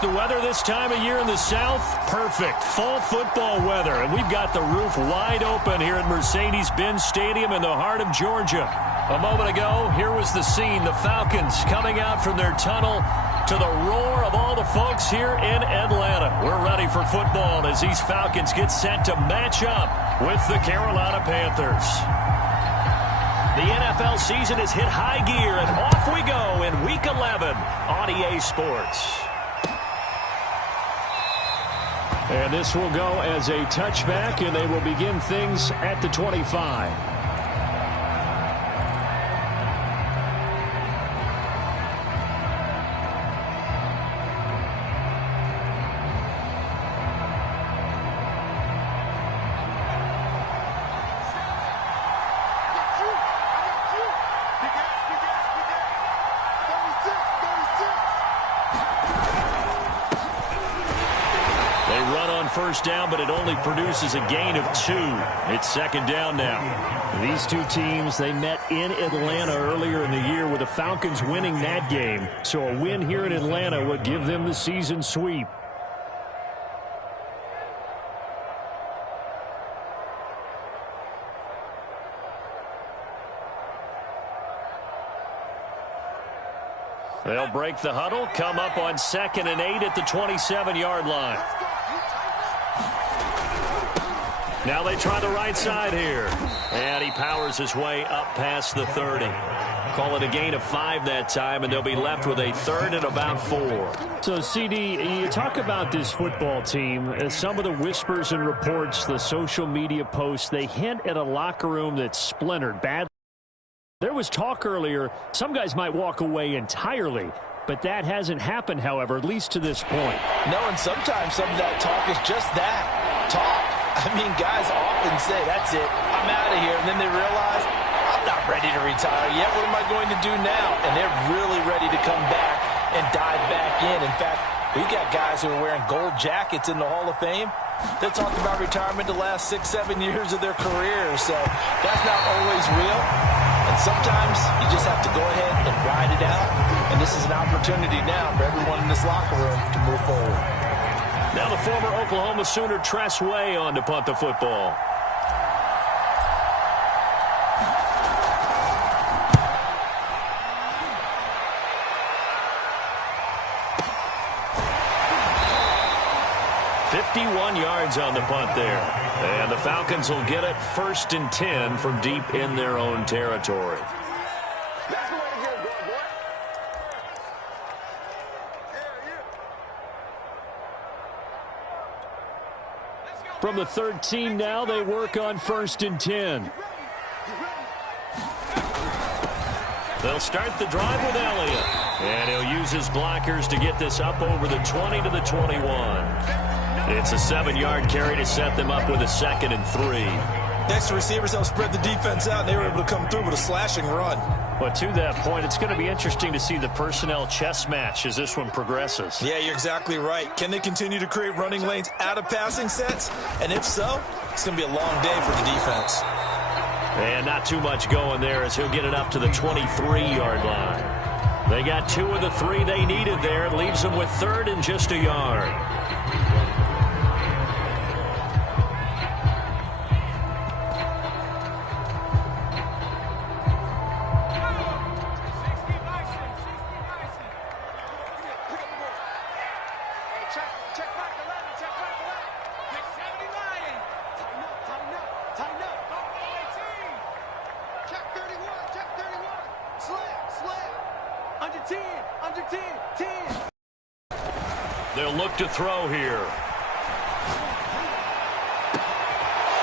The weather this time of year in the South, perfect. Fall football weather. And we've got the roof wide open here at Mercedes-Benz Stadium in the heart of Georgia. A moment ago, here was the scene. The Falcons coming out from their tunnel to the roar of all the folks here in Atlanta. We're ready for football as these Falcons get set to match up with the Carolina Panthers. The NFL season has hit high gear, and off we go in Week 11 on EA Sports. And this will go as a touchback, and they will begin things at the 25. First down, but it only produces a gain of 2. It's second down now. These two teams, they met in Atlanta earlier in the year with the Falcons winning that game. So a win here in Atlanta would give them the season sweep. They'll break the huddle, come up on 2nd and 8 at the 27-yard line. Now they try the right side here. And he powers his way up past the 30. Call it a gain of 5 that time, and they'll be left with a 3rd and about 4. So, CD, you talk about this football team. Some of the whispers and reports, the social media posts, they hint at a locker room that's splintered badly. There was talk earlier, some guys might walk away entirely. But that hasn't happened, however, at least to this point. No, and sometimes some of that talk is just that, talk. I mean, guys often say, that's it, I'm out of here. And then they realize, I'm not ready to retire yet. What am I going to do now? And they're really ready to come back and dive back in. In fact, we've got guys who are wearing gold jackets in the Hall of Fame. They talked about retirement the last 6-7 years of their careers. So that's not always real. And sometimes you just have to go ahead and ride it out. And this is an opportunity now for everyone in this locker room to move forward. Now the former Oklahoma Sooner Tress Way on to punt the football. "51 yards on the punt there. And the Falcons will get it 1st and 10 from deep in their own territory. From the 13 now, they work on 1st and 10. They'll start the drive with Elliott. And he'll use his blockers to get this up over the 20 to the 21. It's a 7-yard carry to set them up with a 2nd and 3. Extra receivers help spread the defense out, and they were able to come through with a slashing run. But to that point, it's going to be interesting to see the personnel chess match as this one progresses. Yeah, you're exactly right. Can they continue to create running lanes out of passing sets? And if so, it's going to be a long day for the defense. And not too much going there as he'll get it up to the 23-yard line. They got 2 of the 3 they needed there. It leaves them with 3rd and just a yard. They'll look to throw here.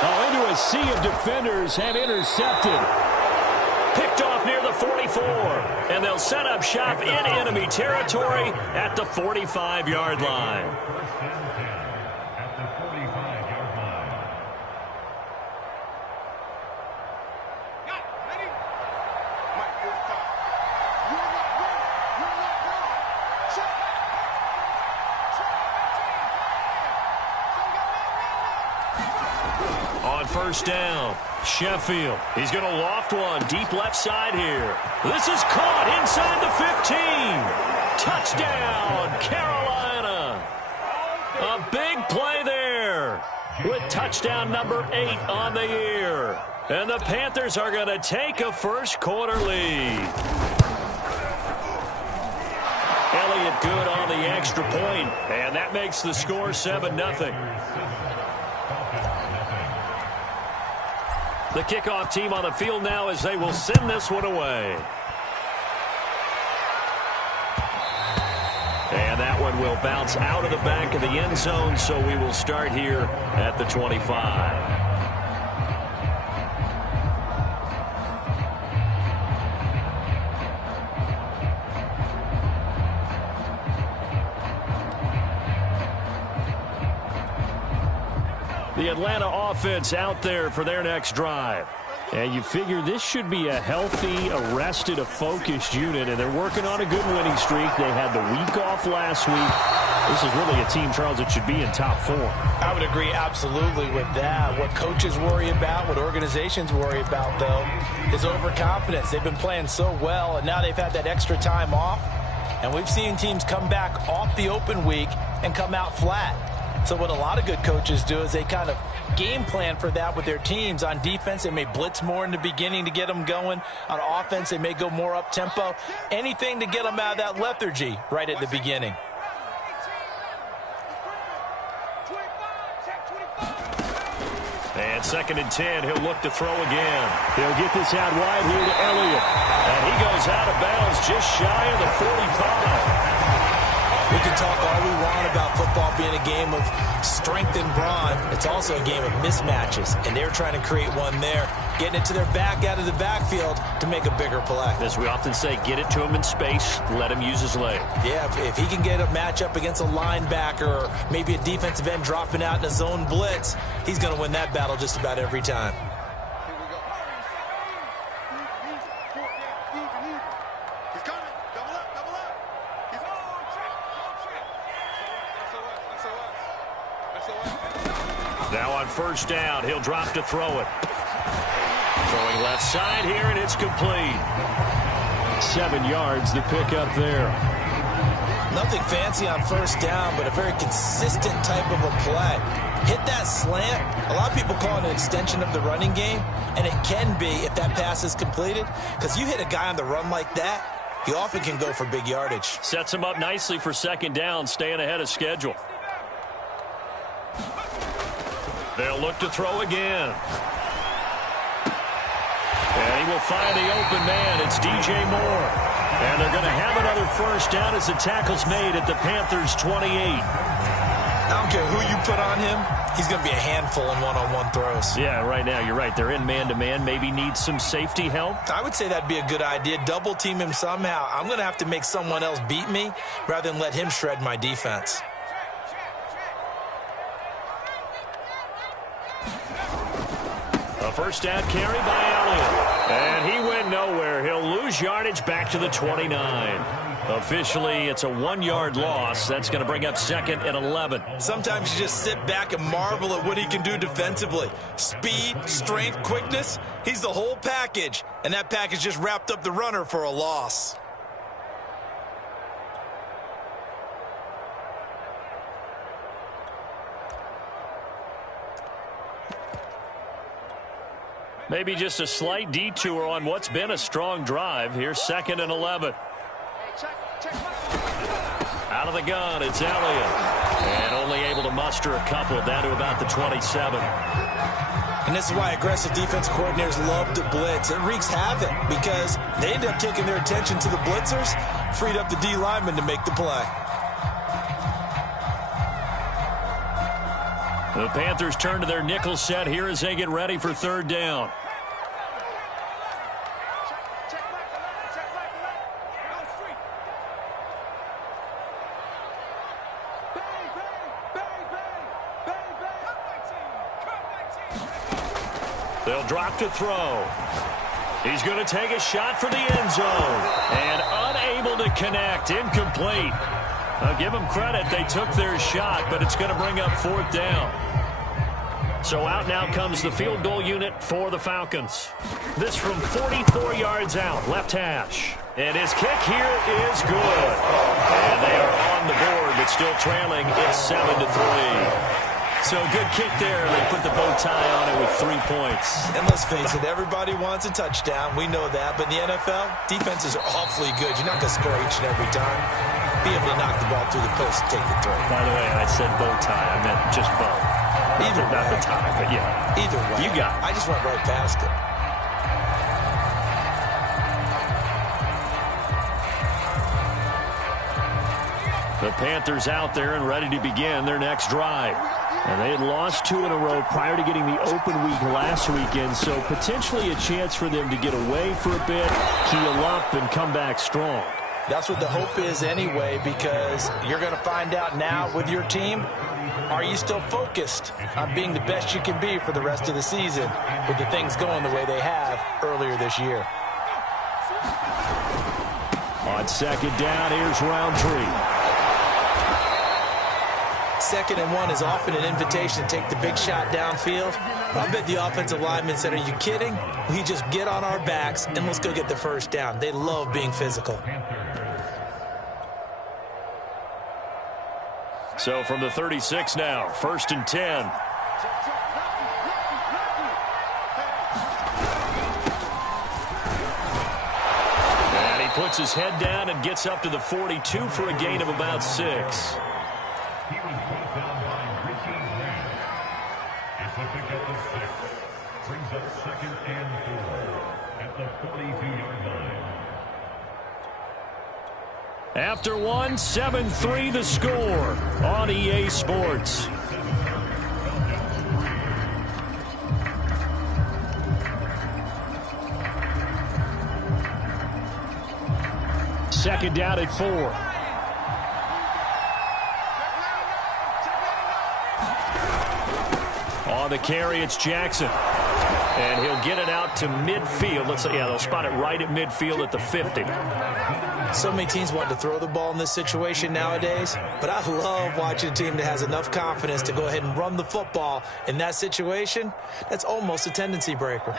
Oh, into a sea of defenders have intercepted. Picked off near the 44. And they'll set up shop in enemy territory at the 45-yard line. First down, Sheffield. He's going to loft one deep left side here. This is caught inside the 15. Touchdown, Carolina. A big play there with touchdown number 8 on the year. And the Panthers are going to take a first quarter lead. Elliott good on the extra point, and that makes the score 7-0. The kickoff team on the field now as they will send this one away. And that one will bounce out of the back of the end zone, so we will start here at the 25. The Atlanta offense out there for their next drive. And you figure this should be a healthy, arrested, a focused unit, and they're working on a good winning streak. They had the week off last week. This is really a team, Charles, that should be in top form. I would agree absolutely with that. What coaches worry about, what organizations worry about, though, is overconfidence. They've been playing so well, and now they've had that extra time off. And we've seen teams come back off the open week and come out flat. So what a lot of good coaches do is they kind of game plan for that with their teams. On defense, they may blitz more in the beginning to get them going. On offense, they may go more up-tempo. Anything to get them out of that lethargy right at the beginning. And 2nd and 10, he'll look to throw again. He'll get this out wide here to Elliott. And he goes out of bounds just shy of the 45. We can talk all we want about football being a game of strength and brawn. It's also a game of mismatches, and they're trying to create one there, getting it to their back out of the backfield to make a bigger play. As we often say, get it to him in space, let him use his leg. Yeah, if he can get a matchup against a linebacker or maybe a defensive end dropping out in a zone blitz, he's going to win that battle just about every time. Now on first down, he'll drop to throw it. Throwing left side here, and it's complete. 7 yards to pick up there. Nothing fancy on first down, but a very consistent type of a play. Hit that slant. A lot of people call it an extension of the running game, and it can be if that pass is completed, because you hit a guy on the run like that, he often can go for big yardage. Sets him up nicely for 2nd down, staying ahead of schedule. They'll look to throw again. And he will find the open man. It's DJ Moore. And they're going to have another first down as the tackle's made at the Panthers' 28. I don't care who you put on him. He's going to be a handful in one-on-one throws. Yeah, right now, you're right. They're in man-to-man. Maybe needs some safety help. I would say that'd be a good idea. Double team him somehow. I'm going to have to make someone else beat me rather than let him shred my defense. A first down carry by Elliott. And he went nowhere. He'll lose yardage back to the 29. Officially, it's a 1-yard loss. That's going to bring up 2nd and 11. Sometimes you just sit back and marvel at what he can do defensively. Speed, strength, quickness. He's the whole package. And that package just wrapped up the runner for a loss. Maybe just a slight detour on what's been a strong drive. Here's 2nd and 11. Out of the gun, it's Elliott. And only able to muster a couple down to about the 27. And this is why aggressive defense coordinators love to blitz. It wreaks havoc because they end up taking their attention to the blitzers, freed up the D lineman to make the play. The Panthers turn to their nickel set here as they get ready for 3rd down. They'll drop to throw. He's going to take a shot for the end zone. And unable to connect. Incomplete. I'll give them credit. They took their shot, but it's going to bring up 4th down. So out now comes the field goal unit for the Falcons. This from 44 yards out, left hash. And his kick here is good. And they are on the board but still trailing. It's 7-3. So a good kick there. They put the bow tie on it with 3 points. And let's face it, everybody wants a touchdown. We know that. But in the NFL, defenses are awfully good. You're not going to score each and every time. Be able to knock the ball through the post and take the throw. By the way, I said bow tie. I meant just bow. Either way. Not the tie, but yeah. Either way. You got it. I just went right past it. The Panthers out there and ready to begin their next drive. And they had lost 2 in a row prior to getting the open week last weekend, so potentially a chance for them to get away for a bit, heal up, and come back strong. That's what the hope is anyway, because you're going to find out now with your team, are you still focused on being the best you can be for the rest of the season with the things going the way they have earlier this year? On second down, here's Roundtree. 2nd and 1 is often an invitation to take the big shot downfield. I bet the offensive linemen said, are you kidding? We just get on our backs and let's go get the first down. They love being physical. So from the 36 now, 1st and 10. And he puts his head down and gets up to the 42 for a gain of about 6. Brings up 2nd and 4 at the 42-yard line. After 1, 7-3 the score on EA Sports. Second down at 4. On the carry, it's Jackson. And he'll get it out to midfield. Looks like, yeah, they'll spot it right at midfield at the 50. So many teams want to throw the ball in this situation nowadays, but I love watching a team that has enough confidence to go ahead and run the football in that situation. That's almost a tendency breaker.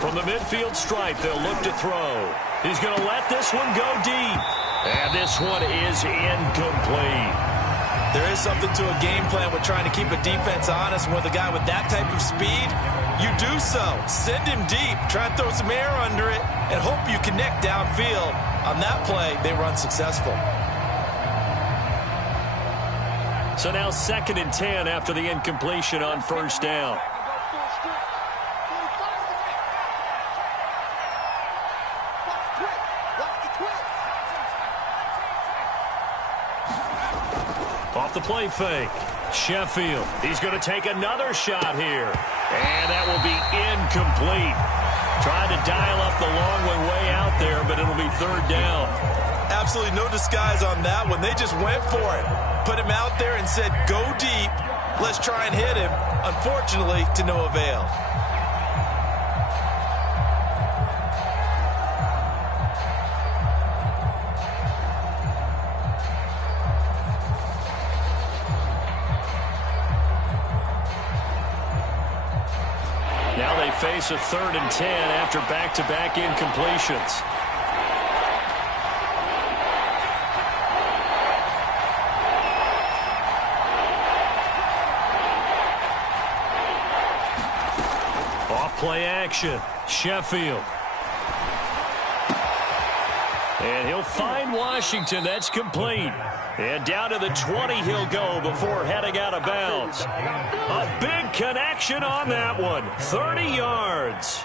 From the midfield stripe, they'll look to throw. He's going to let this one go deep. And this one is incomplete. There is something to a game plan with trying to keep a defense honest. With a guy with that type of speed, you do so. Send him deep. Try and throw some air under it and hope you connect downfield. On that play, they run successful. So now 2nd and 10 after the incompletion on 1st down. Off the play fake. Sheffield. He's going to take another shot here. And that will be incomplete. Trying to dial up the long one way out there, but it'll be 3rd down. Absolutely no disguise on that one. They just went for it. Put him out there and said, go deep. Let's try and hit him. Unfortunately, to no avail. Now they face a 3rd and 10 after back-to-back incompletions. Off play action. Sheffield. And he'll find Washington. That's complete. And down to the 20 he'll go before heading out of bounds. A big connection on that one. 30 yards.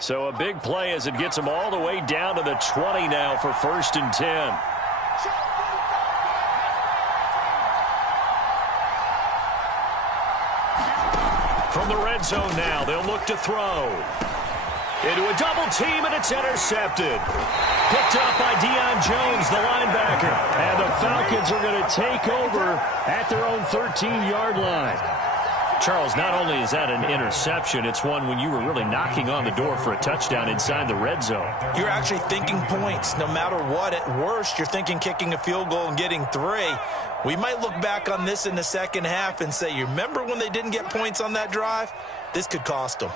So a big play as it gets them all the way down to the 20 now for 1st and 10. From the red zone now, they'll look to throw. Into a double team, and it's intercepted. Picked up by Deion Jones, the linebacker. And the Falcons are going to take over at their own 13-yard line. Charles, not only is that an interception, it's one when you were really knocking on the door for a touchdown inside the red zone. You're actually thinking points. No matter what, at worst, you're thinking kicking a field goal and getting 3. We might look back on this in the second half and say, you remember when they didn't get points on that drive? This could cost them.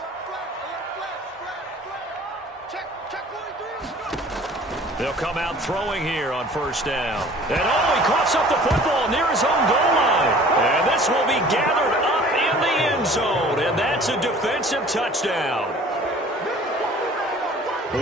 They'll come out throwing here on first down. And he coughs up the football near his own goal line. And this will be gathered up in the end zone. And that's a defensive touchdown.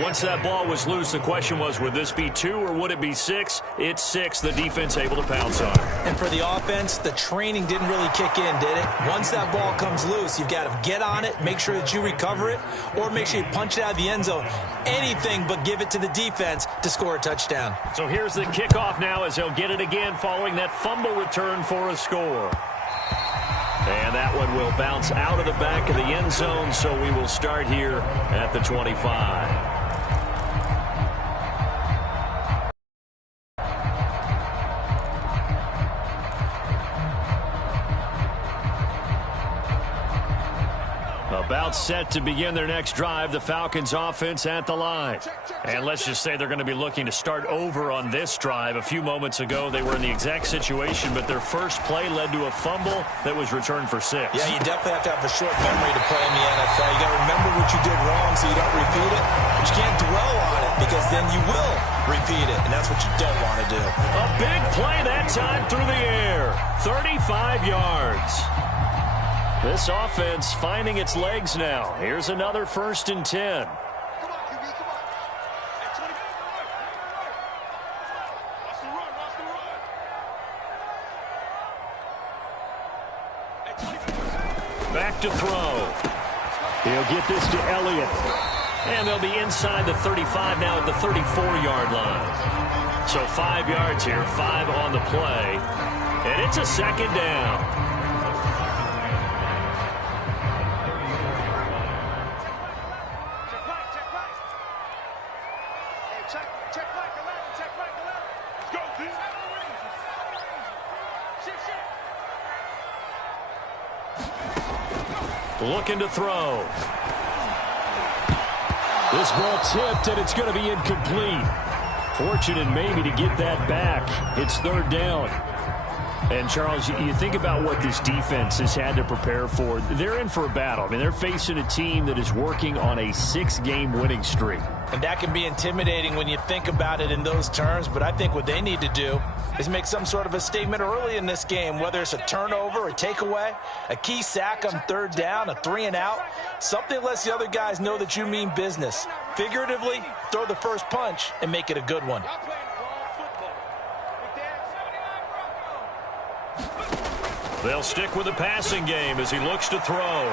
Once that ball was loose, the question was, would this be 2 or would it be 6? It's 6. The defense able to pounce on it. And for the offense, the training didn't really kick in, did it? Once that ball comes loose, you've got to get on it, make sure that you recover it, or make sure you punch it out of the end zone. Anything but give it to the defense to score a touchdown. So here's the kickoff now as they'll get it again following that fumble return for a score. And that one will bounce out of the back of the end zone, so we will start here at the 25. About set to begin their next drive, the Falcons offense at the line. And let's just say they're going to be looking to start over on this drive. A few moments ago, they were in the exact situation, but their first play led to a fumble that was returned for 6. Yeah, you definitely have to have a short memory to play in the NFL. You got to remember what you did wrong so you don't repeat it, but you can't dwell on it because then you will repeat it, and that's what you don't want to do. A big play that time through the air. 35 yards. This offense finding its legs now. Here's another 1st and 10. Back to throw. He'll get this to Elliott. And they'll be inside the 35 now at the 34-yard line. So 5 yards here, 5 on the play. And it's a 2nd down. Looking to throw. This ball tipped, and it's going to be incomplete. Fortunate maybe to get that back. It's 3rd down. And, Charles, you think about what this defense has had to prepare for. They're in for a battle. I mean, they're facing a team that is working on a 6-game winning streak. And that can be intimidating when you think about it in those terms, but I think what they need to do is make some sort of a statement early in this game, whether it's a turnover, a takeaway, a key sack on 3rd down, a 3-and-out, something that lets the other guys know that you mean business. Figuratively, throw the first punch and make it a good one. They'll stick with the passing game as he looks to throw.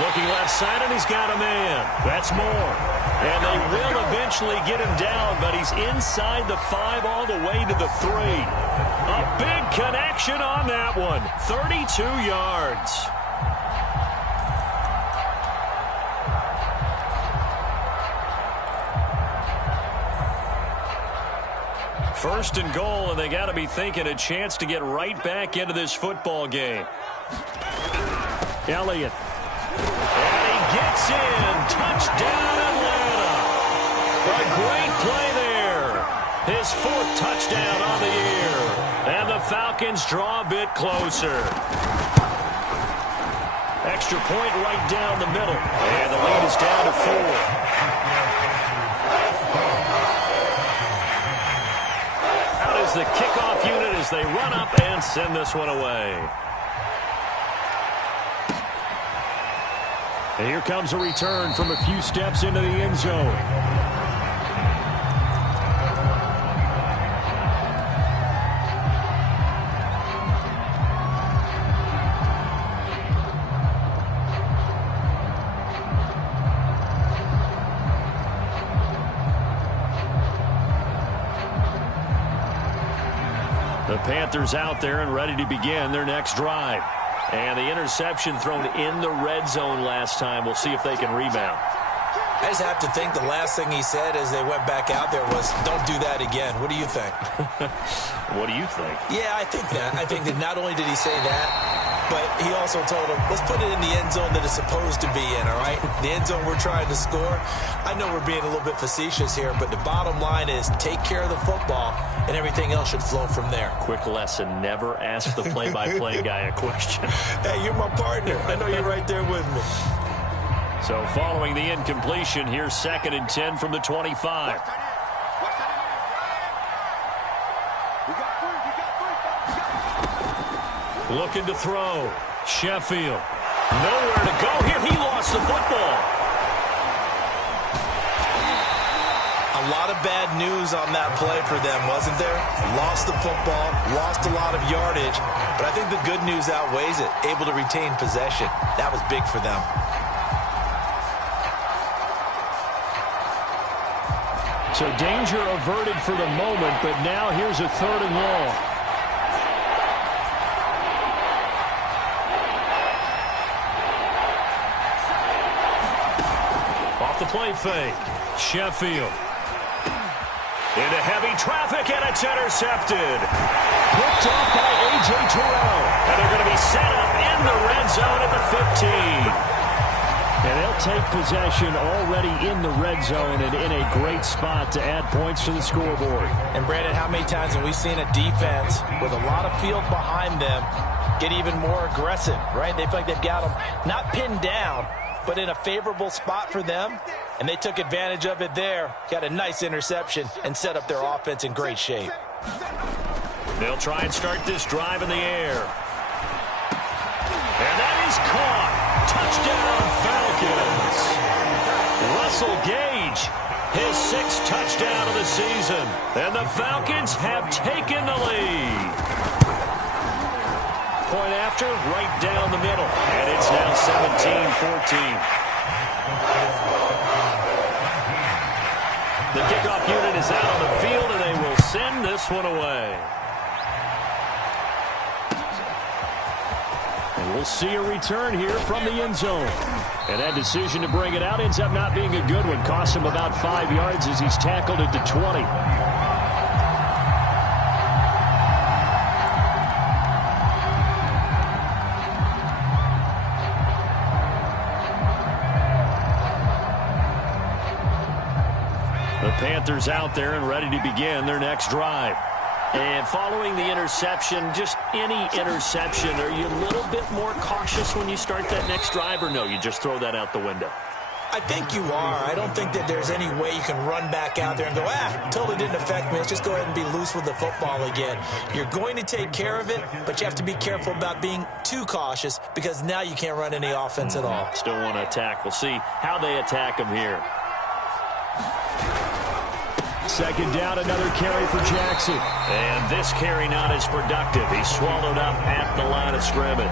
Looking left side, and he's got a man. That's more. And they will eventually get him down, but he's inside the 5 all the way to the 3. A big connection on that one. 32 yards. First and goal, and they got to be thinking a chance to get right back into this football game. Elliott. And he gets in. Touchdown, Atlanta. A great play there. His 4th touchdown on the year. And the Falcons draw a bit closer. Extra point right down the middle. And the lead is down to 4. The kickoff unit as they run up and send this one away. And here comes a return from a few steps into the end zone. The Panthers out there and ready to begin their next drive. And the interception thrown in the red zone last time. We'll see if they can rebound. I just have to think the last thing he said as they went back out there was, don't do that again. What do you think? What do you think? Yeah, I think that. I think that not only did he say that, but he also told him, let's put it in the end zone that it's supposed to be in, all right? The end zone we're trying to score. I know we're being a little bit facetious here, but the bottom line is take care of the football, and everything else should flow from there. Quick lesson, never ask the play-by-play guy a question. Hey, you're my partner. I know you're right there with me. So following the incompletion, here's 2nd and 10 from the 25. Looking to throw. Sheffield. Nowhere to go here. He lost the football. A lot of bad news on that play for them, wasn't there? Lost the football, lost a lot of yardage, but I think the good news outweighs it. Able to retain possession. That was big for them. So danger averted for the moment, but now here's a 3rd and long. Off the play fake. Sheffield. Into heavy traffic, and it's intercepted. Picked off by A.J. Terrell. And they're going to be set up in the red zone at the 15. And they'll take possession already in the red zone and in a great spot to add points to the scoreboard. And, Brandon, how many times have we seen a defense with a lot of field behind them get even more aggressive, right? They feel like they've got them not pinned down, but in a favorable spot for them, and they took advantage of it there, got a nice interception, and set up their offense in great shape. They'll try and start this drive in the air. And that is caught. Touchdown, Falcons. Russell Gage, his 6th touchdown of the season. And the Falcons have taken the lead. Point after, right down the middle. And it's now 17-14. The kickoff unit is out on the field, and they will send this one away. And we'll see a return here from the end zone. And that decision to bring it out ends up not being a good one. Cost him about 5 yards as he's tackled at the 20. The Panthers out there and ready to begin their next drive. And following the interception, just any interception, are you a little bit more cautious when you start that next drive, or no, you just throw that out the window? I think you are. I don't think that there's any way you can run back out there and go, totally didn't affect me. Let's just go ahead and be loose with the football again. You're going to take care of it, but you have to be careful about being too cautious because now you can't run any offense at all. Still want to attack. We'll see how they attack them here. 2nd down, another carry for Jackson. And this carry not as productive. He's swallowed up at the line of scrimmage.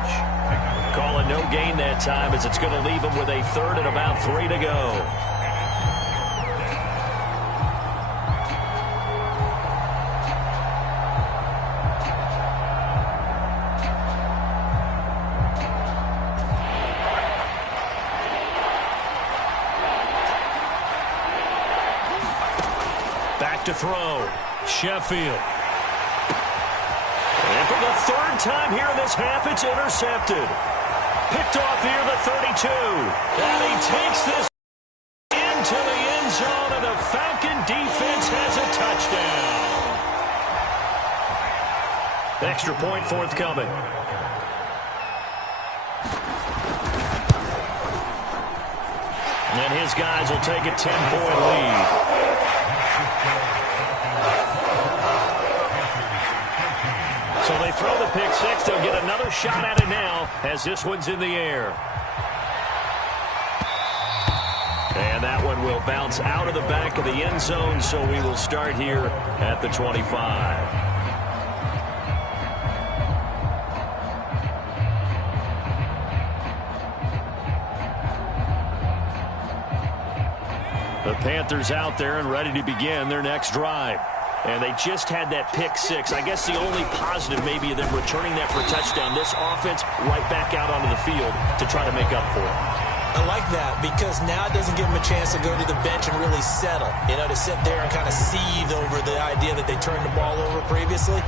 Calling no gain that time as it's going to leave him with a 3rd and about 3 to go. To throw. Sheffield. And for the 3rd time here in this half, it's intercepted. Picked off here, the 32. And he takes this into the end zone, and the Falcon defense has a touchdown. Extra point forthcoming. And his guys will take a 10-point lead. So they throw the pick 6. They'll get another shot at it now as this one's in the air. And that one will bounce out of the back of the end zone, so we will start here at the 25. The Panthers out there and ready to begin their next drive. And they just had that pick 6. I guess the only positive maybe of them returning that for a touchdown. This offense right back out onto the field to try to make up for it. I like that because now it doesn't give him a chance to go to the bench and really settle, to sit there and kind of seethe over the idea that they turned the ball over previously.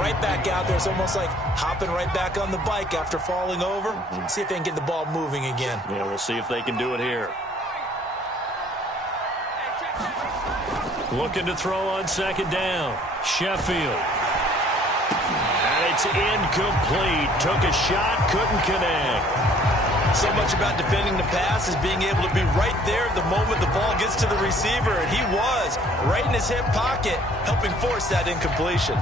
Right back out there. It's almost like hopping right back on the bike after falling over. See if they can get the ball moving again. Yeah, we'll see if they can do it here. Looking to throw on second down. Sheffield. And it's incomplete. Took a shot, couldn't connect. So much about defending the pass is being able to be right there the moment the ball gets to the receiver, and he was right in his hip pocket, helping force that incompletion.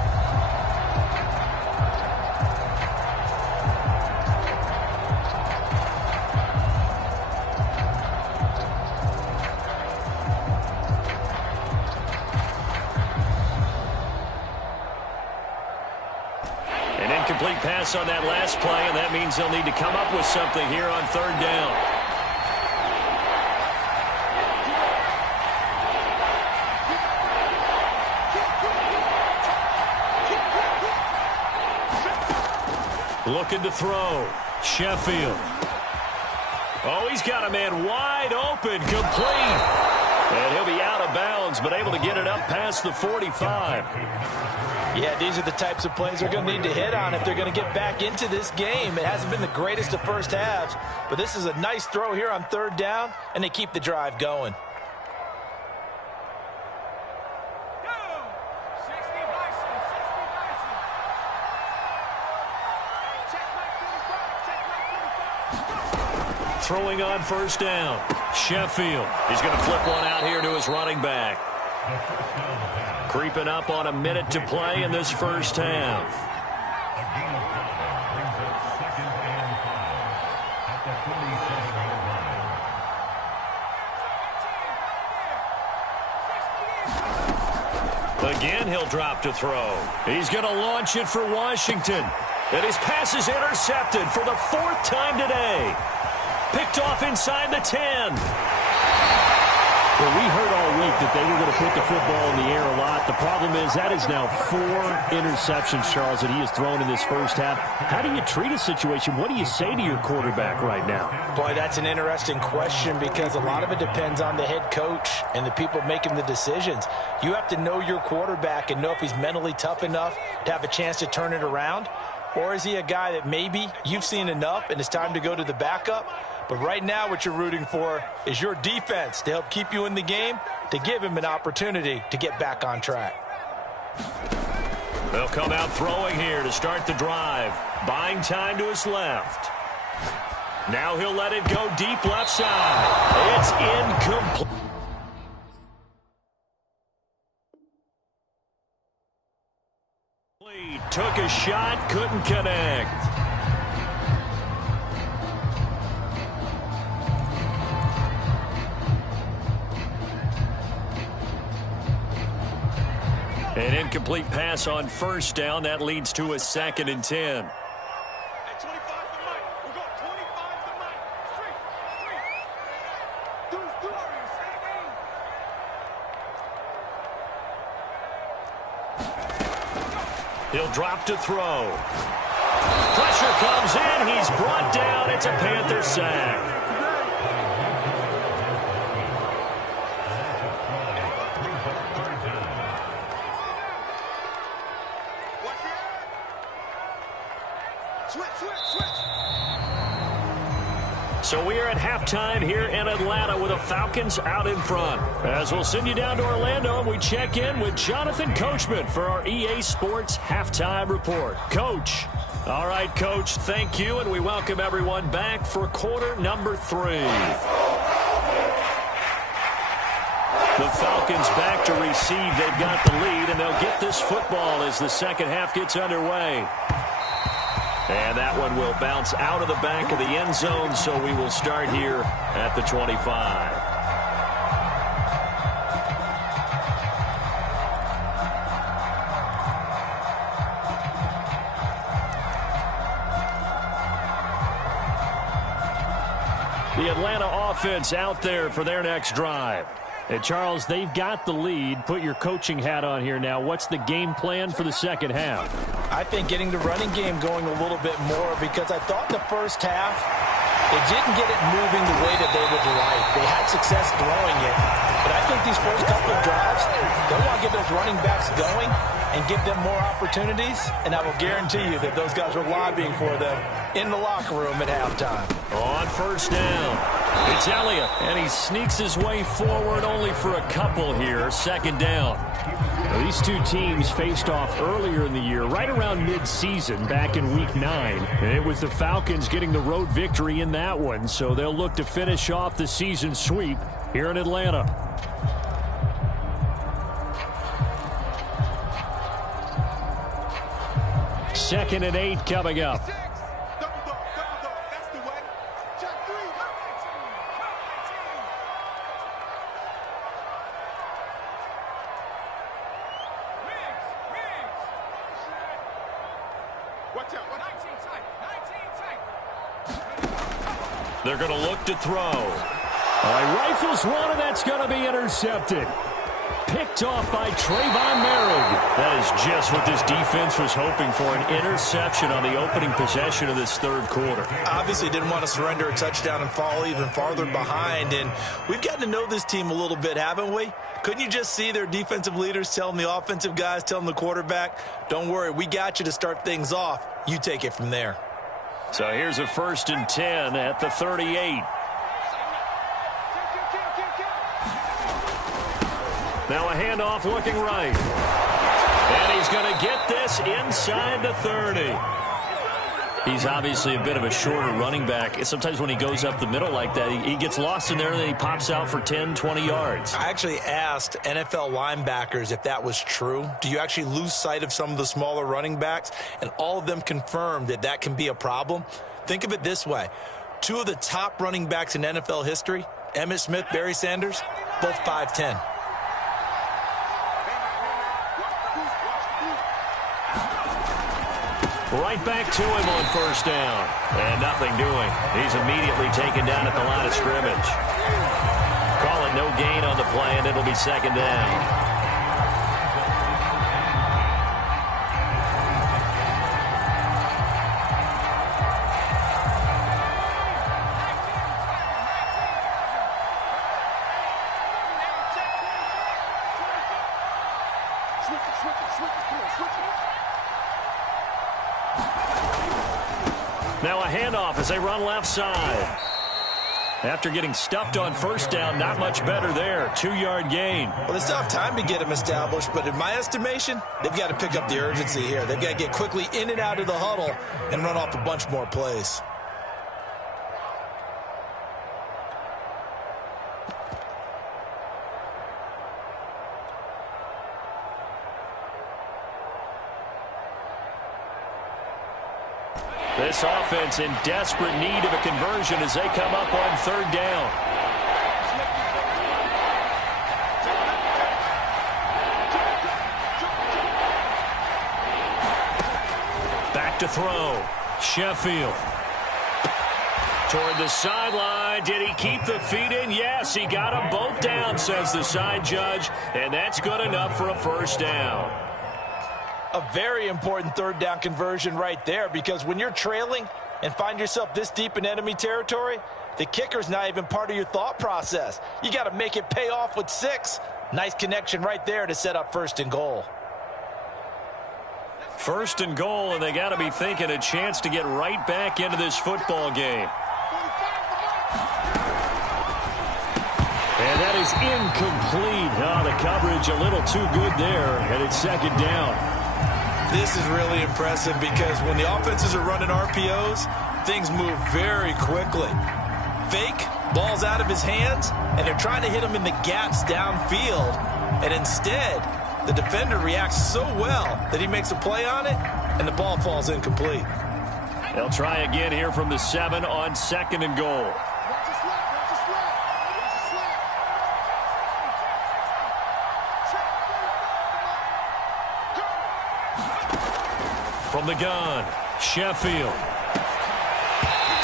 Incomplete pass on that last play, and that means they'll need to come up with something here on third down. Looking to throw. Sheffield. Oh, he's got a man wide open, complete. And he'll be out of bounds, but able to get it up past the 45. Yeah, these are the types of plays they're going to need to hit on if they're going to get back into this game. It hasn't been the greatest of first halves, but this is a nice throw here on third down, and they keep the drive going. Throwing on first down. Sheffield. He's going to flip one out here to his running back. Creeping up on a minute to play in this first half. Again, he'll drop to throw. He's going to launch it for Washington. And his pass is intercepted for the fourth time today. Picked off inside the 10. Well, we heard all week that they were going to put the football in the air a lot. The problem is that is now 4 interceptions, Charles, that he has thrown in this first half. How do you treat a situation? What do you say to your quarterback right now? Boy, that's an interesting question because a lot of it depends on the head coach and the people making the decisions. You have to know your quarterback and know if he's mentally tough enough to have a chance to turn it around. Or is he a guy that maybe you've seen enough and it's time to go to the backup? But right now what you're rooting for is your defense to help keep you in the game, to give him an opportunity to get back on track. They'll come out throwing here to start the drive. Buying time to his left. Now he'll let it go deep left side. It's incomplete. Took a shot, couldn't connect. An incomplete pass on first down. That leads to a 2nd and 10. He'll drop to throw. Pressure comes in. He's brought down. It's a Panther sack. So we are at halftime here in Atlanta with the Falcons out in front. As we'll send you down to Orlando, and we check in with Jonathan Coachman for our EA Sports Halftime Report. Coach. All right, Coach, thank you, and we welcome everyone back for quarter number 3. The Falcons back to receive. They've got the lead, and they'll get this football as the second half gets underway. And that one will bounce out of the back of the end zone, so we will start here at the 25. The Atlanta offense out there for their next drive. And, Charles, they've got the lead. Put your coaching hat on here now. What's the game plan for the second half? I think getting the running game going a little bit more because I thought in the first half They didn't get it moving the way that they would like. They had success throwing it, but I think these first couple of drives, they want to get those running backs going and give them more opportunities, and I will guarantee you that those guys were lobbying for them in the locker room at halftime. On first down, it's Elliott, and he sneaks his way forward only for a couple here. Second down. Now, these two teams faced off earlier in the year, right around mid-season, back in Week 9. And it was the Falcons getting the road victory in that one, so they'll look to finish off the season sweep here in Atlanta. Second and 8 coming up. They're going to look to throw. All right, rifles one, and that's going to be intercepted. Picked off by Str8BumBashin's. That is just what this defense was hoping for, an interception on the opening possession of this third quarter. Obviously didn't want to surrender a touchdown and fall even farther behind, and we've gotten to know this team a little bit, haven't we? Couldn't you just see their defensive leaders telling the offensive guys, telling the quarterback, don't worry, we got you to start things off. You take it from there. So here's a 1st and 10 at the 38. Now a handoff looking right. And he's going to get this inside the 30. He's obviously a bit of a shorter running back. Sometimes when he goes up the middle like that, he gets lost in there and then he pops out for 10, 20 yards. I actually asked NFL linebackers if that was true. Do you actually lose sight of some of the smaller running backs? And all of them confirmed that that can be a problem. Think of it this way. Two of the top running backs in NFL history, Emmitt Smith, Barry Sanders, both 5'10". Right back to him on first down. And nothing doing. He's immediately taken down at the line of scrimmage. Call it no gain on the play, and it'll be second down. Now a handoff as they run left side. After getting stuffed on first down, not much better there. 2-yard gain. Well, they still have time to get him established, but in my estimation, they've got to pick up the urgency here. They've got to get quickly in and out of the huddle and run off a bunch more plays. This offense in desperate need of a conversion as they come up on third down. Back to throw. Sheffield. Toward the sideline. Did he keep the feet in? Yes, he got them both down, says the side judge. And that's good enough for a first down. A very important third down conversion right there, because when you're trailing and find yourself this deep in enemy territory, the kicker's not even part of your thought process. You got to make it pay off with 6. Nice connection right there to set up 1st and goal. 1st and goal, and they got to be thinking a chance to get right back into this football game. And that is incomplete. Oh, the coverage a little too good there, and it's second down. This is really impressive because when the offenses are running RPOs, things move very quickly. Fake, ball's out of his hands, and they're trying to hit him in the gaps downfield. And instead, the defender reacts so well that he makes a play on it, and the ball falls incomplete. They'll try again here from the 7 on 2nd and goal. From the gun, Sheffield.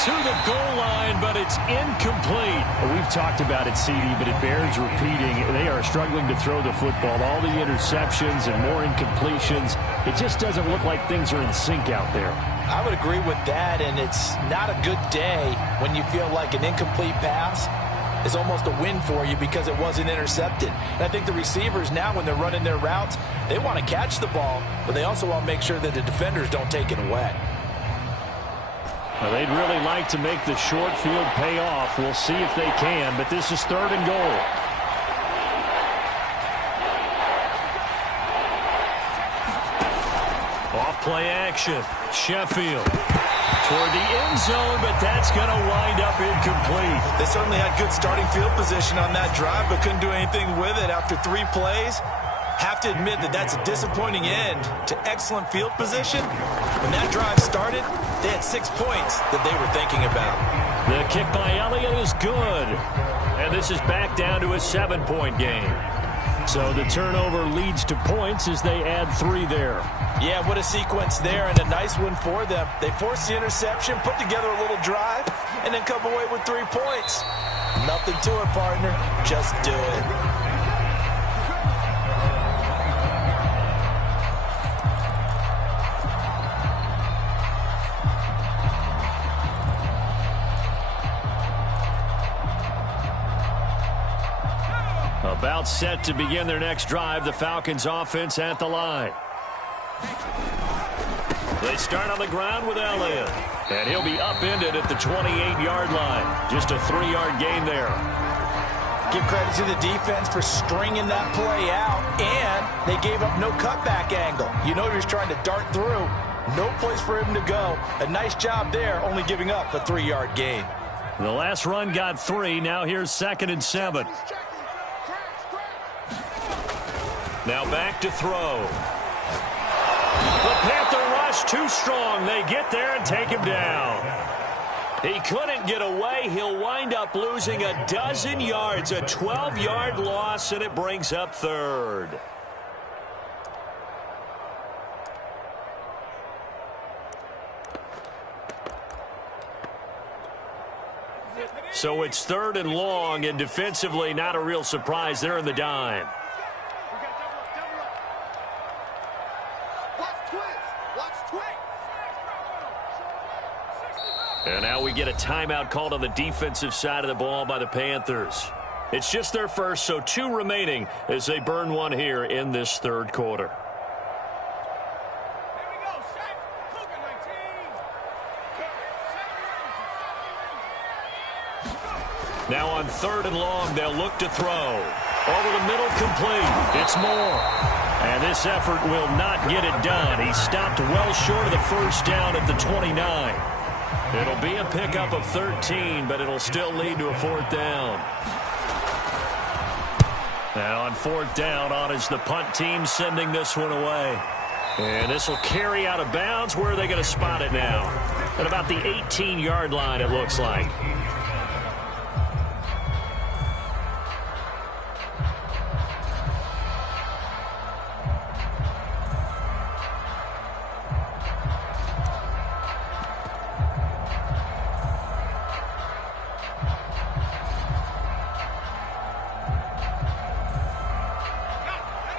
To the goal line, but it's incomplete. We've talked about it, CD, but it bears repeating. They are struggling to throw the football. All the interceptions and more incompletions. It just doesn't look like things are in sync out there. I would agree with that, and it's not a good day when you feel like an incomplete pass is almost a win for you because it wasn't intercepted. And I think the receivers now, when they're running their routes, they want to catch the ball, but they also want to make sure that the defenders don't take it away. Well, they'd really like to make the short field pay off. We'll see if they can, but this is 3rd and goal. Off play action. Sheffield toward the end zone, but that's going to wind up incomplete. They certainly had good starting field position on that drive, but couldn't do anything with it after 3 plays. Have to admit that that's a disappointing end to excellent field position. When that drive started, they had 6 points that they were thinking about. The kick by Elliott is good. And this is back down to a 7-point game. So the turnover leads to points as they add 3 there. Yeah, what a sequence there, and a nice one for them. They forced the interception, put together a little drive, and then come away with 3 points. Nothing to it, partner. Just do it. About set to begin their next drive, the Falcons offense at the line. They start on the ground with Elliott, and he'll be upended at the 28-yard line. Just a 3-yard gain there. Give credit to the defense for stringing that play out, and they gave up no cutback angle. You know he was trying to dart through. No place for him to go. A nice job there, only giving up a 3-yard gain. The last run got 3. Now here's 2nd and 7. Now back to throw. The Panther rush too strong. They get there and take him down. He couldn't get away. He'll wind up losing a dozen yards, a 12-yard loss, and it brings up 3rd. So it's 3rd and long, and defensively not a real surprise. They're in the dime. And now we get a timeout called on the defensive side of the ball by the Panthers. It's just their first, so 2 remaining as they burn 1 here in this 3rd quarter. Now on 3rd and long, they'll look to throw. Over the middle, complete. It's Moore. And this effort will not get it done. He stopped well short of the first down at the 29. It'll be a pickup of 13, but it'll still lead to a 4th down. Now on 4th down, on is the punt team sending this one away. And this will carry out of bounds. Where are they going to spot it now? At about the 18-yard line, it looks like.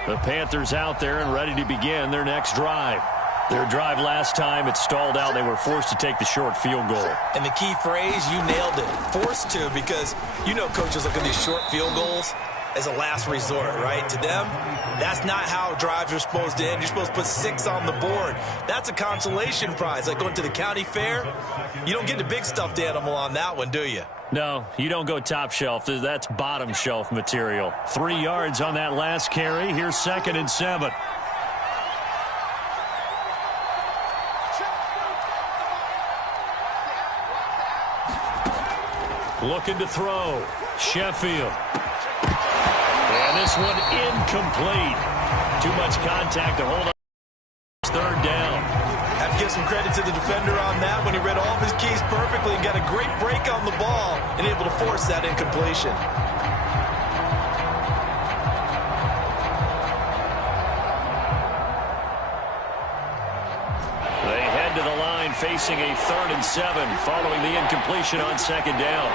The Panthers out there and ready to begin their next drive. Their drive last time, it stalled out. They were forced to take the short field goal. And the key phrase, you nailed it. Forced to, because you know coaches look at these short field goals as a last resort, right? To them, that's not how drives are supposed to end. You're supposed to put 6 on the board. That's a consolation prize. Like going to the county fair, you don't get the big stuffed animal on that one, do you? No, you don't go top shelf. That's bottom shelf material. 3 yards on that last carry. Here's 2nd and 7. Looking to throw. Sheffield. And this one incomplete. Too much contact to hold on. 3rd down. Have to give some credit to the defender on that when he read all of his keys perfectly and got a great break on the ball and able to force that incompletion. They head to the line facing a 3rd and 7 following the incompletion on 2nd down.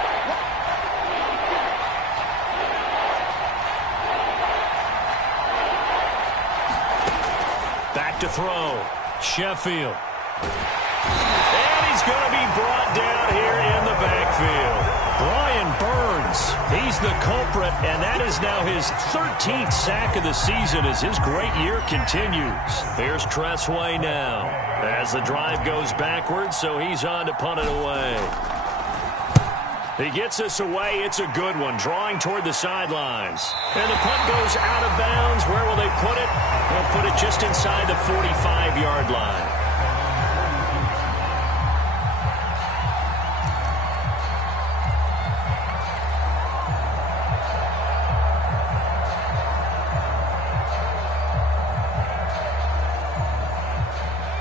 Back to throw. Sheffield. And he's going to be brought down here in the backfield. Brian Burns, he's the culprit, and that is now his 13th sack of the season as his great year continues. Here's Tressway now as the drive goes backwards, so he's on to punt it away. He gets us away. It's a good one, drawing toward the sidelines. And the punt goes out of bounds. Where will they put it? They'll put it just inside the 45-yard line.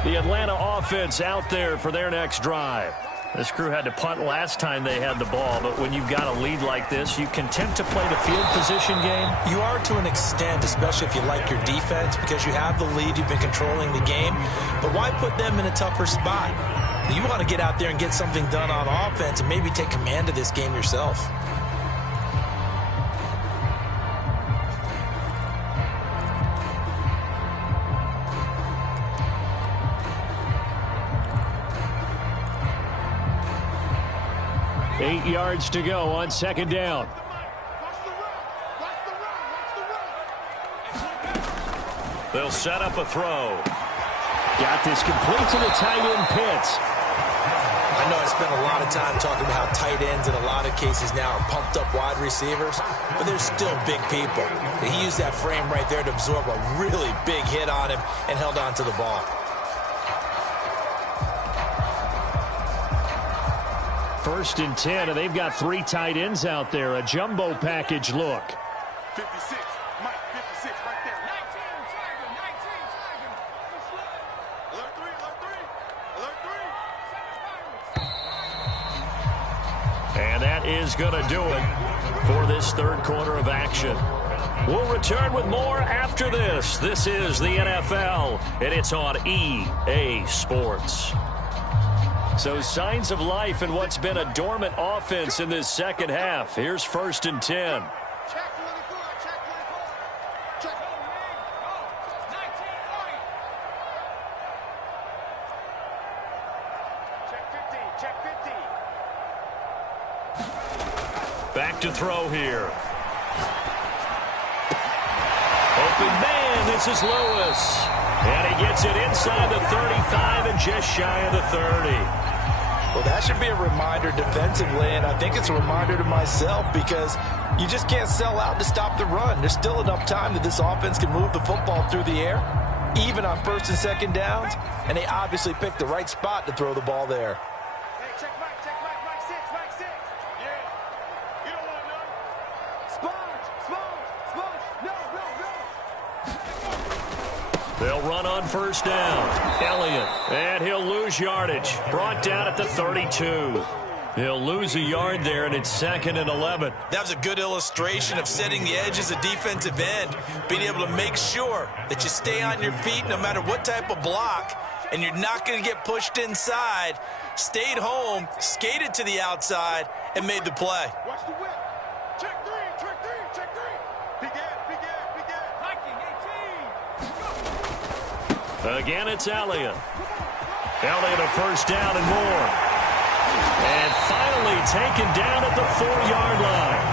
The Atlanta offense out there for their next drive. This crew had to punt last time they had the ball, but when you've got a lead like this, you content to play the field position game? You are to an extent, especially if you like your defense, because you have the lead, you've been controlling the game. But why put them in a tougher spot? You want to get out there and get something done on offense and maybe take command of this game yourself. Eight yards to go on second down. They'll set up a throw. Got this complete to the tight end Pitts. I know I spent a lot of time talking about how tight ends in a lot of cases now are pumped up wide receivers, but they're still big people. He used that frame right there to absorb a really big hit on him and held on to the ball. First and 10, and they've got three tight ends out there. A jumbo package look. 56, Mike, 56 right there. 19, Tiger, 19, Tiger. Alert 3, alert 3, alert 3. And that is going to do it for this third quarter of action. We'll return with more after this. This is the NFL, and it's on EA Sports. So signs of life in what's been a dormant offense in this second half. Here's first and 10. Check 24, check 24. Check. 19, 40. Check 50, check 50. Back to throw here. Open man, this is Lewis. And he gets it inside the 35 and just shy of the 30. Well, that should be a reminder defensively, and I think it's a reminder to myself because you just can't sell out to stop the run. There's still enough time that this offense can move the football through the air, even on first and second downs, and they obviously picked the right spot to throw the ball there. Hey, check Mike 6, Mike 6. Yeah, you don't want none. Sponge, no. They'll run on first down. Elliott, and he'll lose yardage. Brought down at the 32. He'll lose a yard there, and it's second and 11. That was a good illustration of setting the edge as a defensive end, being able to make sure that you stay on your feet no matter what type of block, and you're not going to get pushed inside. Stayed home, skated to the outside, and made the play. Watch the whip. Check 3. Big Ed. Again, it's Elliott. Elliott a first down and more. And finally taken down at the 4-yard line.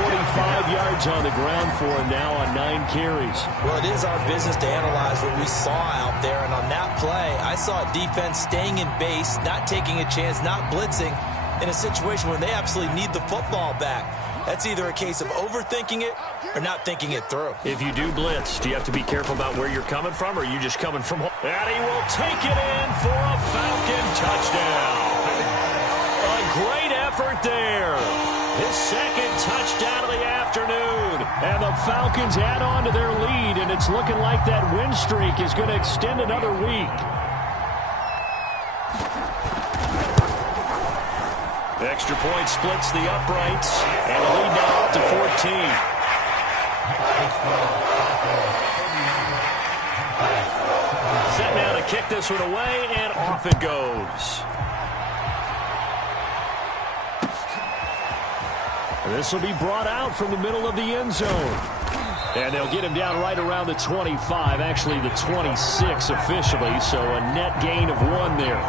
45 yards on the ground for him now on 9 carries. Well, it is our business to analyze what we saw out there, and on that play, I saw a defense staying in base, not taking a chance, not blitzing, in a situation where they absolutely need the football back. That's either a case of overthinking it or not thinking it through. If you do blitz, do you have to be careful about where you're coming from, or are you just coming from home? And he will take it in for a Falcon touchdown. A great effort there. His second touchdown of the afternoon. And the Falcons add on to their lead, and it's looking like that win streak is going to extend another week. Extra point splits the uprights, and the lead now up to 14. Set now to kick this one away, and off it goes. This will be brought out from the middle of the end zone. And they'll get him down right around the 25, actually the 26 officially, so a net gain of 1 there.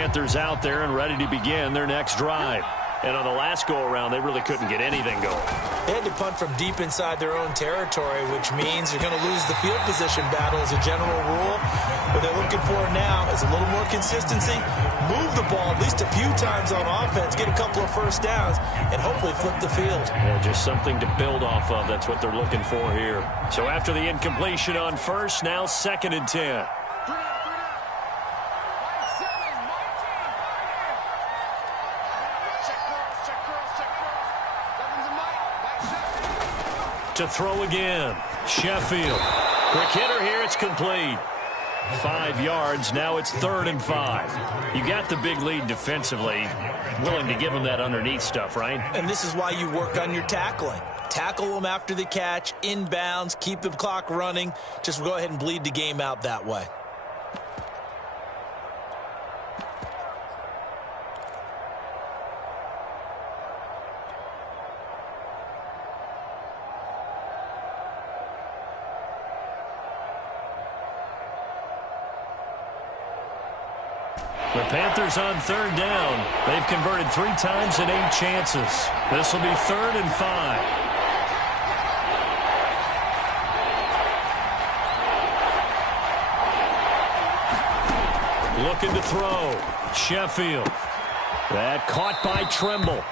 Panthers out there and ready to begin their next drive. And on the last go-around, they really couldn't get anything going. They had to punt from deep inside their own territory, which means you're going to lose the field position battle as a general rule. What they're looking for now is a little more consistency, move the ball at least a few times on offense, get a couple of first downs, and hopefully flip the field. Yeah, just something to build off of. That's what they're looking for here. So after the incompletion on first, now 2nd and 10. To throw again, Sheffield. Quick hitter here, it's complete. 5 yards, now it's 3rd and 5. You got the big lead defensively. Willing to give them that underneath stuff, right? And this is why you work on your tackling. Tackle them after the catch, inbounds, keep the clock running. Just go ahead and bleed the game out that way. The Panthers on 3rd down. They've converted 3 times in 8 chances. This will be 3rd and 5. Looking to throw. Sheffield. That caught by Trimble.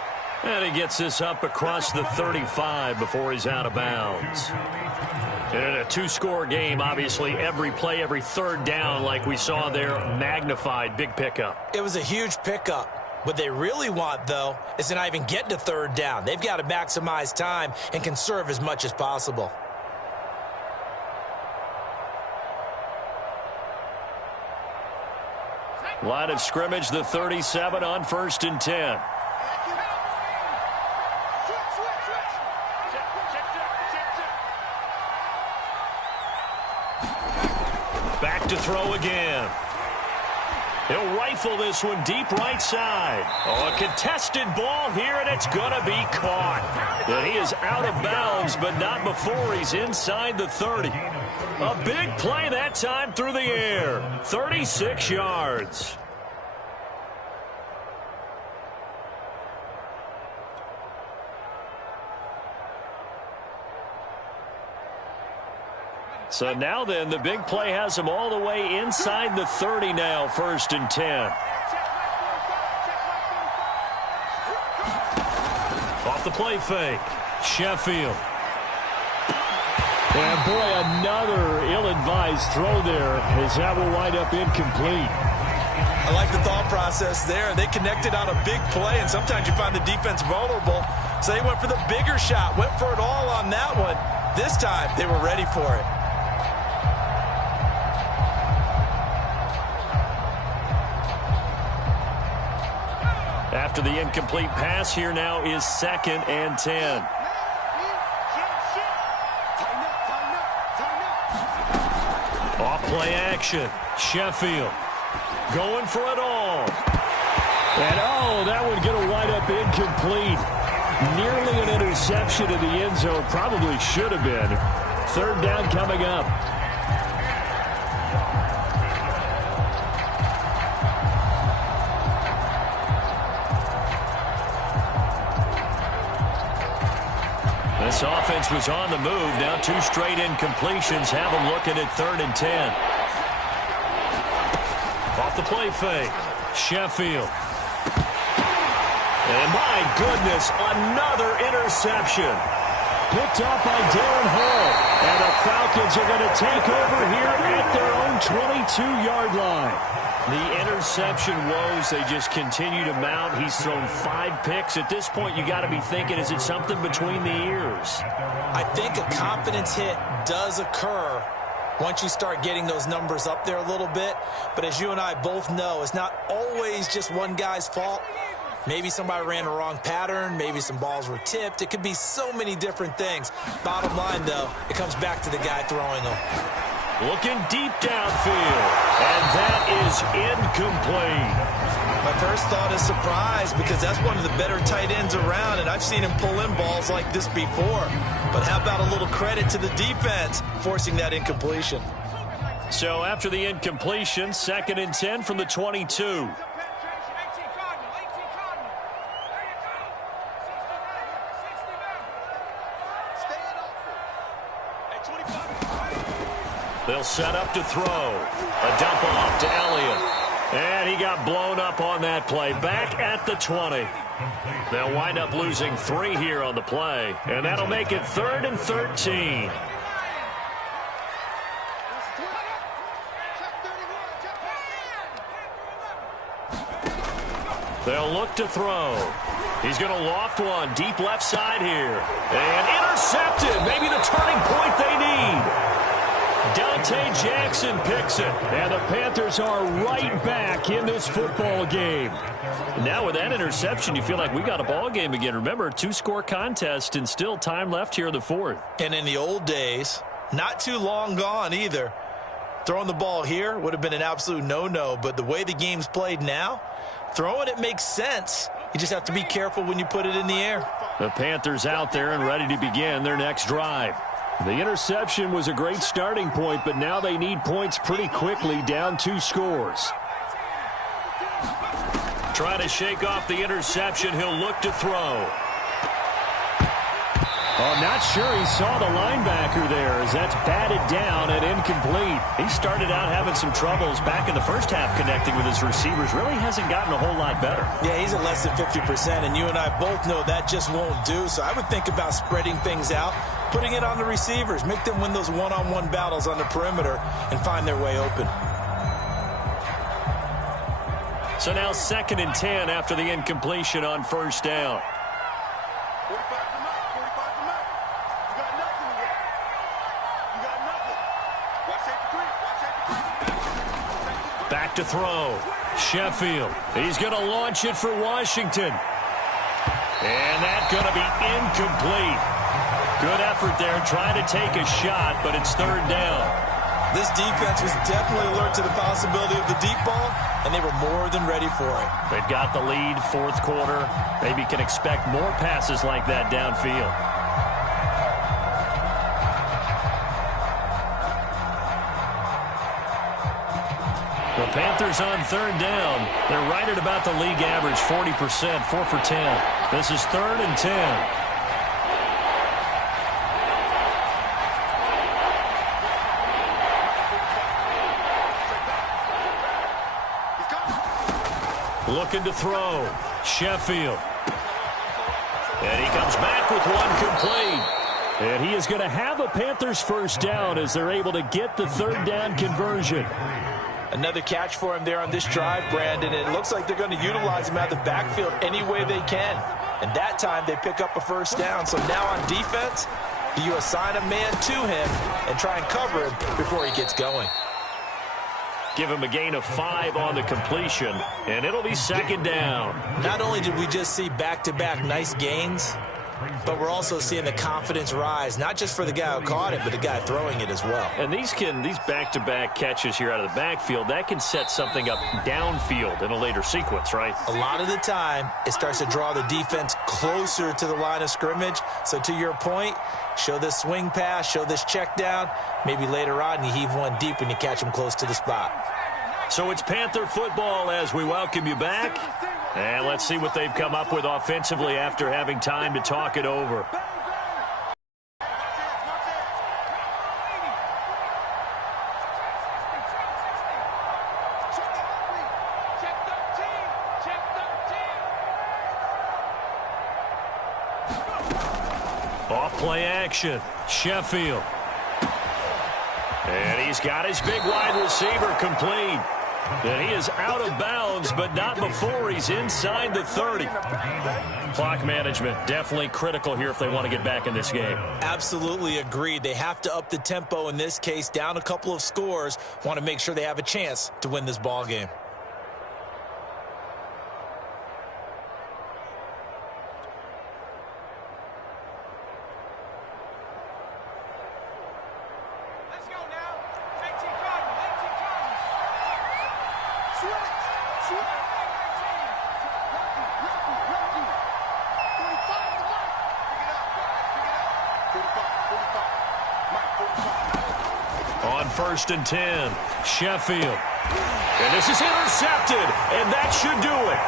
And he gets this up across the 35 before he's out of bounds. And in a 2-score game, obviously, every play, every 3rd down, like we saw there, magnified. Big pickup. It was a huge pickup. What they really want, though, is to not even get to 3rd down. They've got to maximize time and conserve as much as possible. Line of scrimmage, the 37 on 1st and 10. Back to throw again. He'll rifle this one deep right side. Oh, a contested ball here, and it's going to be caught. And he is out of bounds, but not before he's inside the 30. A big play that time through the air. 36 yards. So now then, the big play has him all the way inside the 30 now, 1st and 10. Off the play fake, Sheffield. And boy, another ill-advised throw there as that will wind up incomplete. I like the thought process there. They connected on a big play, and sometimes you find the defense vulnerable. So they went for the bigger shot, went for it all on that one. This time, they were ready for it. After the incomplete pass, here now is 2nd and 10. Off play action. Sheffield going for it all. And oh, that one going to wind up incomplete. Nearly an interception in the end zone. Probably should have been. 3rd down coming up. This offense was on the move. Now 2 straight incompletions have them looking at 3rd and 10. Off the play fake. Sheffield. And my goodness, another interception. Picked up by Darren Hall. And the Falcons are going to take over here at their own 22-yard line. The interception woes, they just continue to mount. He's thrown 5 picks. At this point, you got to be thinking, is it something between the ears? I think a confidence hit does occur once you start getting those numbers up there a little bit. But as you and I both know, it's not always just one guy's fault. Maybe somebody ran a wrong pattern. Maybe some balls were tipped. It could be so many different things. Bottom line, though, it comes back to the guy throwing them. Looking deep downfield, and that is incomplete. My first thought is surprise, because that's one of the better tight ends around, and I've seen him pull in balls like this before. But how about a little credit to the defense forcing that incompletion? So after the incompletion, 2nd and 10 from the 22. They'll set up to throw. A dump off to Elliott. And he got blown up on that play. Back at the 20. They'll wind up losing 3 here on the play. And that'll make it 3rd and 13. They'll look to throw. He's going to loft one deep left side here. And intercepted. Maybe the turning point they need. Dante Jackson picks it. And the Panthers are right back in this football game. Now with that interception, you feel like we got a ball game again. Remember, 2-score contest and still time left here in the 4th. And in the old days, not too long gone either, throwing the ball here would have been an absolute no-no. But the way the game's played now, throwing it makes sense. You just have to be careful when you put it in the air. The Panthers out there and ready to begin their next drive. The interception was a great starting point, but now they need points pretty quickly, down 2 scores. Trying to shake off the interception. He'll look to throw. Oh, not sure he saw the linebacker there as that's batted down and incomplete. He started out having some troubles back in the first half connecting with his receivers. Really hasn't gotten a whole lot better. Yeah, he's at less than 50%, and you and I both know that just won't do. So I would think about spreading things out, putting it on the receivers, make them win those one-on-one battles on the perimeter and find their way open. So now 2nd and 10 after the incompletion on 1st down. Back to throw. Sheffield. He's going to launch it for Washington. And that's going to be incomplete. Good effort there trying to take a shot, but it's 3rd down. This defense was definitely alert to the possibility of the deep ball, and they were more than ready for it. They've got the lead, 4th quarter. Maybe can expect more passes like that downfield. The Panthers on 3rd down. They're right at about the league average, 40%, 4 for 10. This is 3rd and 10. Looking to throw. Sheffield. And he comes back with one complete. And he is going to have a Panthers 1st down as they're able to get the 3rd down conversion. Another catch for him there on this drive, Brandon. It looks like they're going to utilize him out of the backfield any way they can. And that time they pick up a 1st down. So now on defense, you assign a man to him and try and cover him before he gets going. Give him a gain of 5 on the completion, and it'll be 2nd down. Not only did we just see back-to-back nice gains, but we're also seeing the confidence rise, not just for the guy who caught it, but the guy throwing it as well. And these back-to-back catches here out of the backfield, that can set something up downfield in a later sequence, right? A lot of the time, it starts to draw the defense closer to the line of scrimmage. So to your point, show this swing pass, show this check down. Maybe later on you heave one deep when you catch him close to the spot. So it's Panther football as we welcome you back. And let's see what they've come up with offensively after having time to talk it over. Off-play action. Sheffield. And he's got his big wide receiver complete. And he is out of bounds, but not before he's inside the 30. Clock management definitely critical here if they want to get back in this game. Absolutely agreed. They have to up the tempo in this case, down a couple of scores. Want to make sure they have a chance to win this ball game. On 1st and 10, Sheffield. And this is intercepted, and that should do it.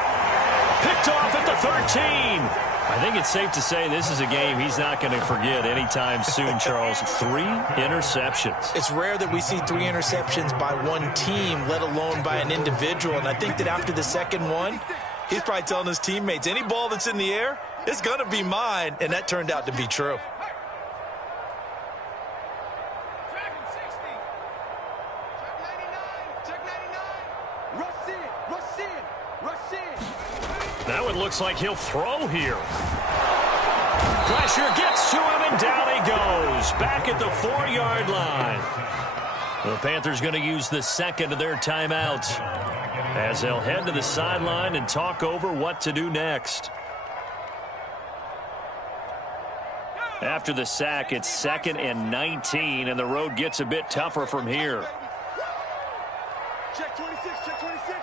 Picked off at the 13. I think it's safe to say this is a game he's not going to forget anytime soon, Charles. 3 interceptions. It's rare that we see 3 interceptions by one team, let alone by an individual. And I think that after the second one, he's probably telling his teammates, any ball that's in the air, it's going to be mine. And that turned out to be true. Now it looks like he'll throw here. Pressure gets to him, and down he goes. Back at the 4-yard line. The Panthers going to use the second of their timeouts as they'll head to the sideline and talk over what to do next. After the sack, it's 2nd and 19, and the road gets a bit tougher from here. Check 26, check 26.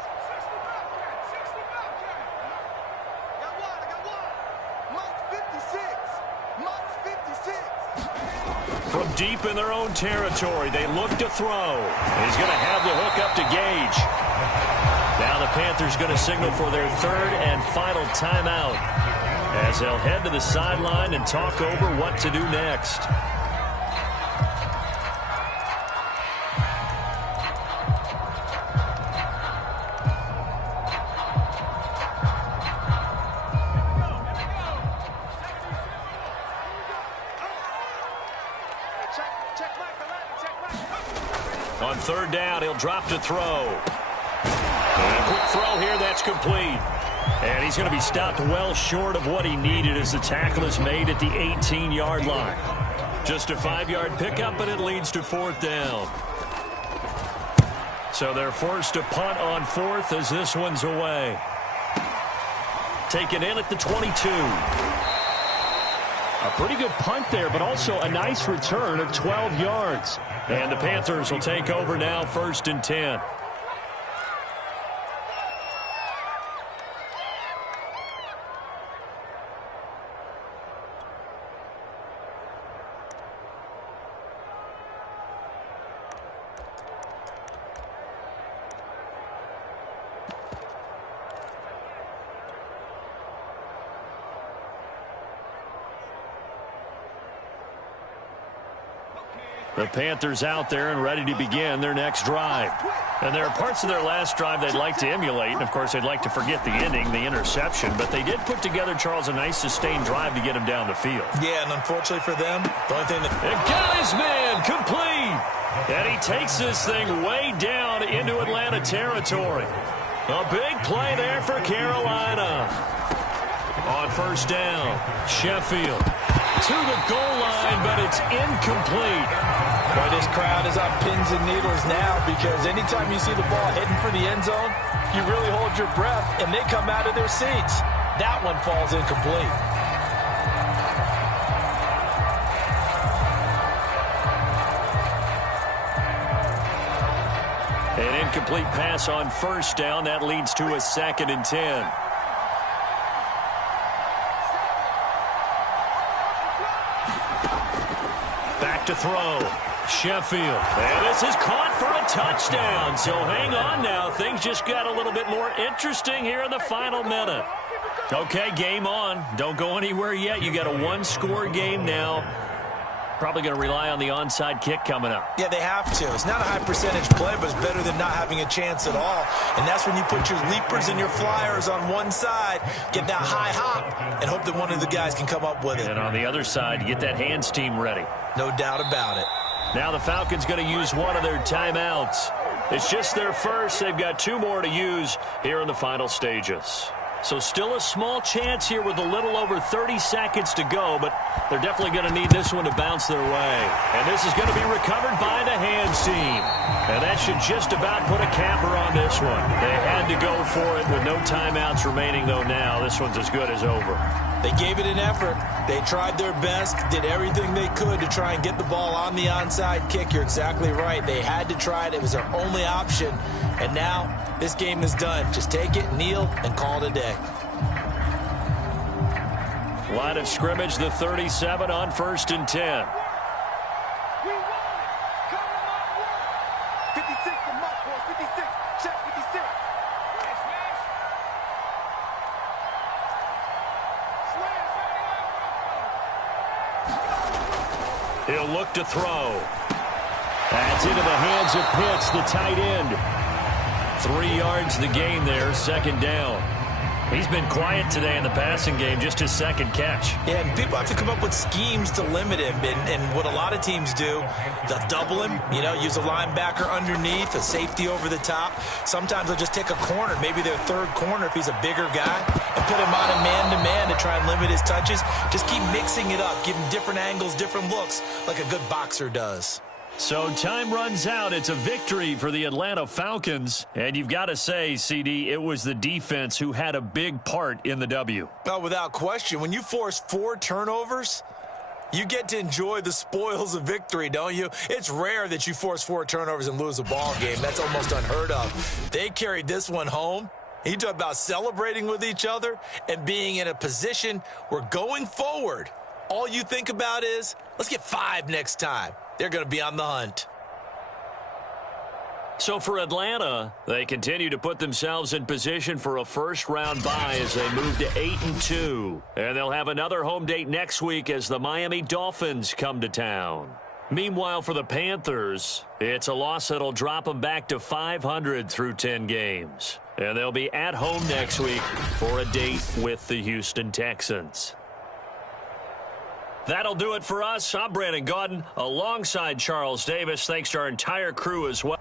From deep in their own territory, they look to throw. He's going to have the hook up to Gage. Now the Panthers going to signal for their 3rd and final timeout as they'll head to the sideline and talk over what to do next. On 3rd down, he'll drop to throw. And a quick throw here, that's complete. And he's going to be stopped well short of what he needed as the tackle is made at the 18-yard line. Just a 5-yard pickup, and it leads to 4th down. So they're forced to punt on 4th as this one's away. Taken in at the 22. A pretty good punt there, but also a nice return of 12 yards. And the Panthers will take over now, 1st and 10. The Panthers out there and ready to begin their next drive. And there are parts of their last drive they'd like to emulate. And, of course, they'd like to forget the ending, the interception. But they did put together, Charles, a nice sustained drive to get him down the field. Yeah, and unfortunately for them, the only thing that... And got his man complete. And he takes this thing way down into Atlanta territory. A big play there for Carolina. On 1st down, Sheffield to the goal line, but it's incomplete. Boy, this crowd is on pins and needles now because anytime you see the ball heading for the end zone, you really hold your breath, and they come out of their seats. That one falls incomplete. An incomplete pass on 1st down. That leads to a 2nd and 10. To throw. Sheffield. And this is caught for a touchdown. So hang on now. Things just got a little bit more interesting here in the final minute. Okay, game on. Don't go anywhere yet. You got a 1-score game now. Probably going to rely on the onside kick coming up. Yeah, they have to. It's not a high percentage play, but it's better than not having a chance at all. And that's when you put your leapers and your flyers on one side, get that high hop, and hope that one of the guys can come up with it. And on the other side, get that hands team ready. No doubt about it. Now the Falcons going to use one of their timeouts. It's just their first. They've got 2 more to use here in the final stages. So still a small chance here with a little over 30 seconds to go, but they're definitely going to need this one to bounce their way. And this is going to be recovered by the hands team. And that should just about put a capper on this one. They had to go for it with no timeouts remaining, though now. This one's as good as over. They gave it an effort. They tried their best, did everything they could to try and get the ball on the onside kick. You're exactly right. They had to try it. It was their only option. And now this game is done. Just take it, kneel, and call it a day. Line of scrimmage, the 37 on 1st and 10. We won it. Come on, 56 to Mark, boys. 56. Check 56. Smash. He'll look to throw. That's into the hands of Pitts, the tight end. 3 yards the gain there, second down. He's been quiet today in the passing game, just his second catch. Yeah, and people have to come up with schemes to limit him. And what a lot of teams do, they'll double him, use a linebacker underneath, a safety over the top. Sometimes they'll just take a corner, maybe their third corner if he's a bigger guy, and put him on a man-to-man to try and limit his touches. Just keep mixing it up, give him different angles, different looks, like a good boxer does. So time runs out. It's a victory for the Atlanta Falcons. And you've got to say, CD, it was the defense who had a big part in the W. Oh, without question. When you force 4 turnovers, you get to enjoy the spoils of victory, don't you? It's rare that you force 4 turnovers and lose a ball game. That's almost unheard of. They carried this one home. You talk about celebrating with each other and being in a position where going forward, all you think about is, let's get 5 next time. They're going to be on the hunt. So for Atlanta, they continue to put themselves in position for a first-round bye as they move to 8-2. And they'll have another home date next week as the Miami Dolphins come to town. Meanwhile, for the Panthers, it's a loss that'll drop them back to 500 through 10 games. And they'll be at home next week for a date with the Houston Texans. That'll do it for us. I'm Brandon Gaudin alongside Charles Davis. Thanks to our entire crew as well.